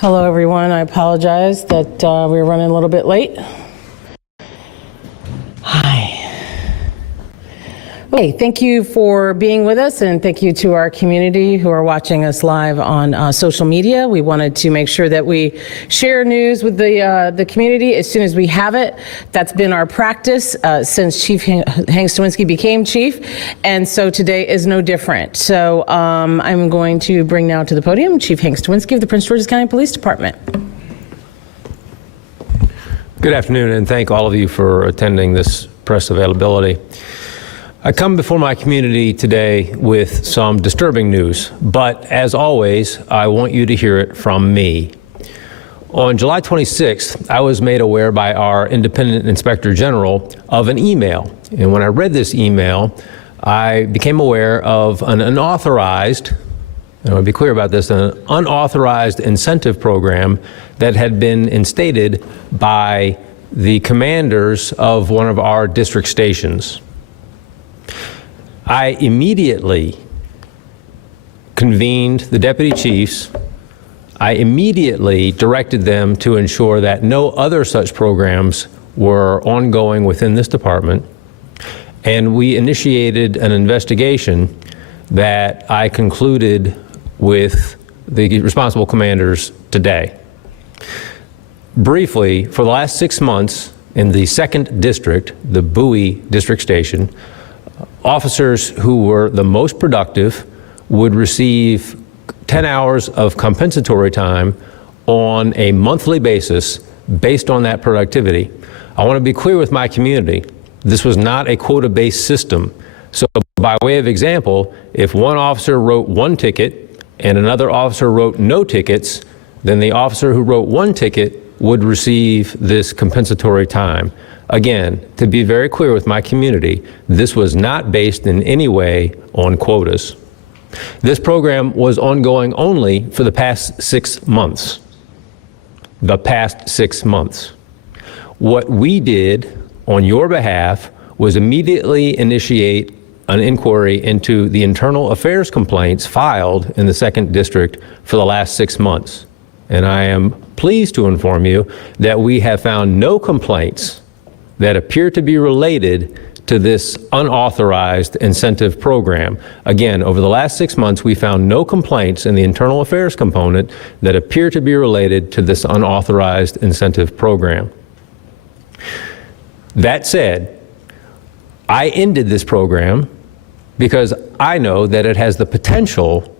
Hello, everyone. I apologize that we're running a little bit late. Hi. Okay, thank you for being with us, and thank you to our community who are watching us live on social media. We wanted to make sure that we share news with the community as soon as we have it. That's been our practice since Chief Hank Stawinski became chief, and so today is no different. So I'm going to bring now to the podium Chief Hank Stawinski of the Prince George's County Police Department. Good afternoon, and thank all of you for attending this press availability. I come before my community today with some disturbing news, but as always, I want you to hear it from me. On July 26th, I was made aware by our independent inspector general of an email. And when I read this email, I became aware of an unauthorized, and I want to be clear about this, an unauthorized incentive program that had been instated by the commanders of one of our district stations. I immediately convened the deputy chiefs. I immediately directed them to ensure that no other such programs were ongoing within this department. And we initiated an investigation that I concluded with the responsible commanders today. Briefly, for the last 6 months in the 2nd District, the Bowie District Station, officers who were the most productive would receive 10 hours of compensatory time on a monthly basis based on that productivity. I want to be clear with my community. This was not a quota-based system. So by way of example, if one officer wrote 1 ticket and another officer wrote no tickets, then the officer who wrote 1 ticket would receive this compensatory time. Again, to be very clear with my community, this was not based in any way on quotas. This program was ongoing only for the past 6 months. The past 6 months. What we did on your behalf was immediately initiate an inquiry into the internal affairs complaints filed in the 2nd District for the last 6 months. And I am pleased to inform you that we have found no complaints that appear to be related to this unauthorized incentive program. Again, over the last 6 months, we found no complaints in the internal affairs component that appear to be related to this unauthorized incentive program. That said, I ended this program because I know that it has the potential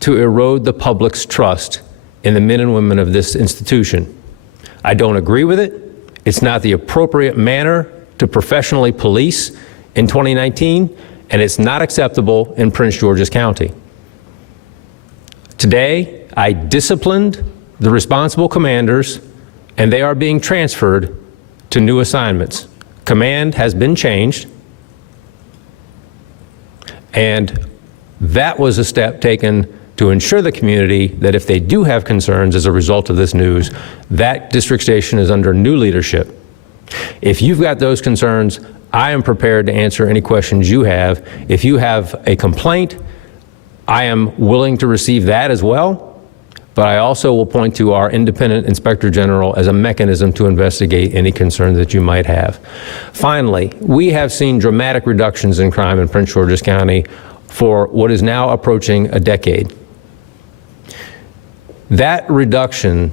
to erode the public's trust in the men and women of this institution. I don't agree with it. It's not the appropriate manner to professionally police in 2019, and it's not acceptable in Prince George's County. Today, I disciplined the responsible commanders, and they are being transferred to new assignments. Command has been changed, and that was a step taken to ensure the community that if they do have concerns as a result of this news, that district station is under new leadership. If you've got those concerns, I am prepared to answer any questions you have. If you have a complaint, I am willing to receive that as well, but I also will point to our independent inspector general as a mechanism to investigate any concerns that you might have. Finally, we have seen dramatic reductions in crime in Prince George's County for what is now approaching a decade. That reduction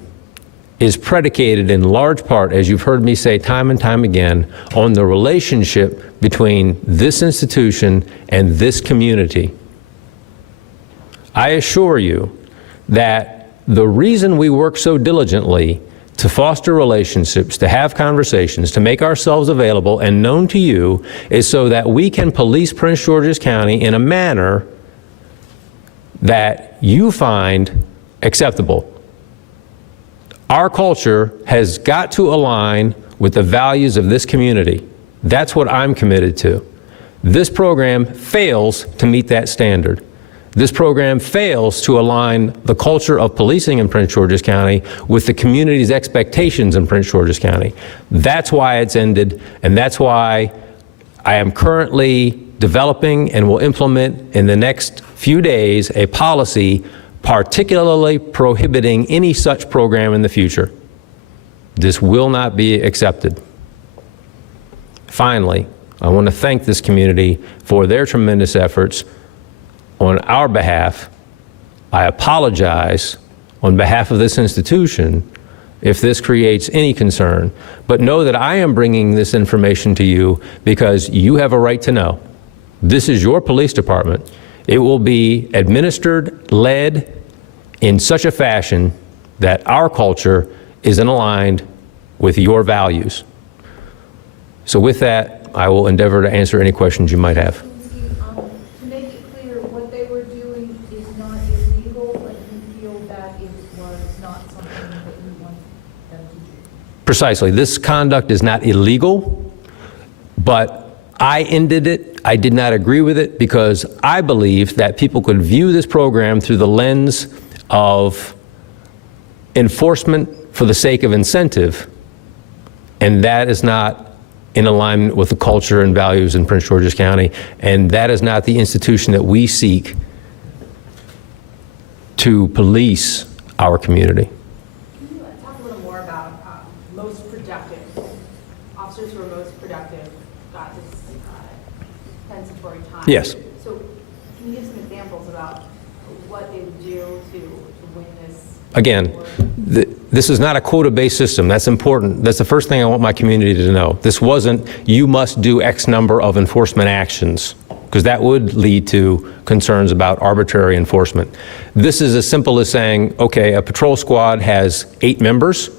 is predicated in large part, as you've heard me say time and time again, on the relationship between this institution and this community. I assure you that the reason we work so diligently to foster relationships, to have conversations, to make ourselves available and known to you is so that we can police Prince George's County in a manner that you find acceptable. Our culture has got to align with the values of this community. That's what I'm committed to. This program fails to meet that standard. This program fails to align the culture of policing in Prince George's County with the community's expectations in Prince George's County. That's why it's ended, and that's why I am currently developing and will implement in the next few days a policy particularly prohibiting any such program in the future. This will not be accepted. Finally, I want to thank this community for their tremendous efforts on our behalf. I apologize on behalf of this institution if this creates any concern, but know that I am bringing this information to you because you have a right to know. This is your police department. It will be administered, led in such a fashion that our culture is aligned with your values. So with that, I will endeavor to answer any questions you might have. To make it clear, what they were doing is not illegal, but you feel that it was not something that you want them to do. Precisely. This conduct is not illegal, but I ended it. I did not agree with it because I believe that people could view this program through the lens of enforcement for the sake of incentive, and that is not in alignment with the culture and values in Prince George's County, and that is not the institution that we seek to police our community. Can you talk a little more about most productive, officers who are most productive got this compensatory time? Yes. So can you give some examples about what they would do to win this? Again, this is not a quota-based system. That's important. That's the first thing I want my community to know. This wasn't, you must do X number of enforcement actions, because that would lead to concerns about arbitrary enforcement. This is as simple as saying, okay, a patrol squad has 8 members.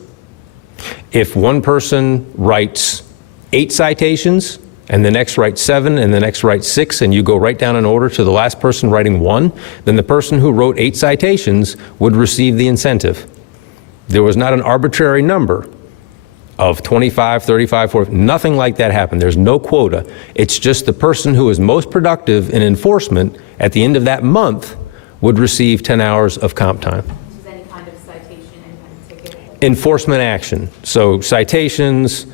If one person writes 8 citations, and the next writes 7, and the next writes 6, and you go right down in order to the last person writing 1, then the person who wrote 8 citations would receive the incentive. There was not an arbitrary number of 25, 35, 40, nothing like that happened. There's no quota. It's just the person who is most productive in enforcement at the end of that month would receive 10 hours of comp time. This is any kind of citation, any kind of ticket? Enforcement action. So citations,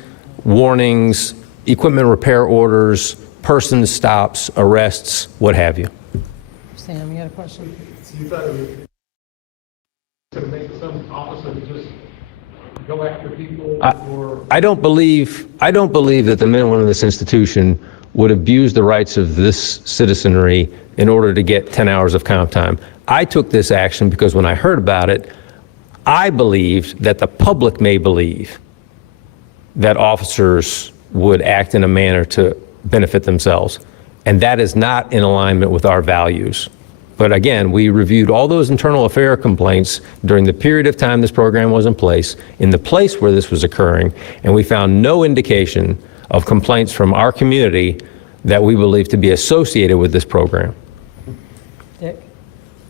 warnings, equipment repair orders, person stops, arrests, what have you. Sam, you had a question? So you thought it was to make some officer just go after people or? I don't believe that the men and women of this institution would abuse the rights of this citizenry in order to get 10 hours of comp time. I took this action because when I heard about it, I believed that the public may believe that officers would act in a manner to benefit themselves. And that is not in alignment with our values. But again, we reviewed all those internal affair complaints during the period of time this program was in the place where this was occurring, and we found no indication of complaints from our community that we believe to be associated with this program. Dick?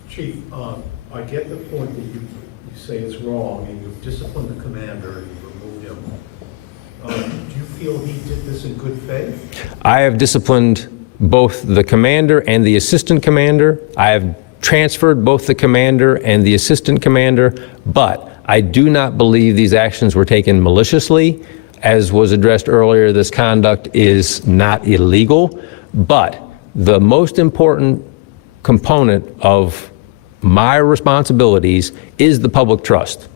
Chief, I get the point that you say it's wrong and you've disciplined the commander and you've removed him. Do you feel he did this in good faith? I have disciplined both the commander and the assistant commander. I have transferred both the commander and the assistant commander, but I do not believe these actions were taken maliciously. As was addressed earlier, this conduct is not illegal, but the most important component of my responsibilities is the public trust.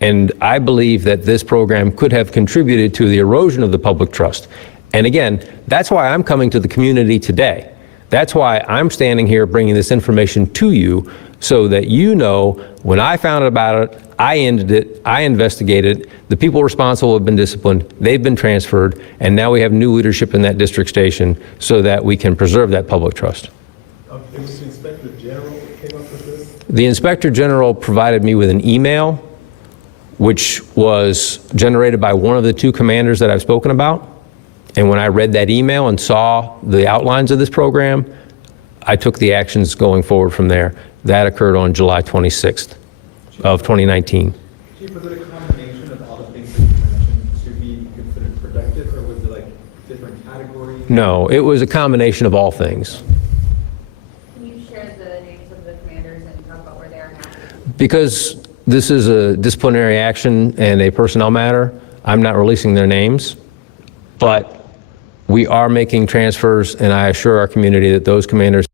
And I believe that this program could have contributed to the erosion of the public trust. And again, that's why I'm coming to the community today. That's why I'm standing here bringing this information to you so that you know when I found out about it, I ended it, I investigated, the people responsible have been disciplined, they've been transferred, and now we have new leadership in that district station so that we can preserve that public trust. It was the Inspector General that came up with this? The Inspector General provided me with an email which was generated by one of the 2 commanders that I've spoken about. And when I read that email and saw the outlines of this program, I took the actions going forward from there. That occurred on July 26th of 2019. Chief, was it a combination of all the things that you mentioned to be considered productive, or was it like different categories? No, it was a combination of all things. Can you share the names of the commanders and talk about where they are now? Because this is a disciplinary action and a personnel matter, I'm not releasing their names, but we are making transfers, and I assure our community that those commanders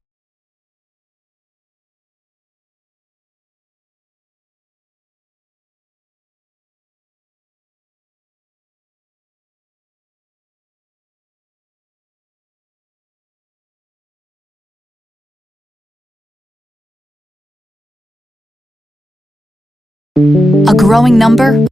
A growing number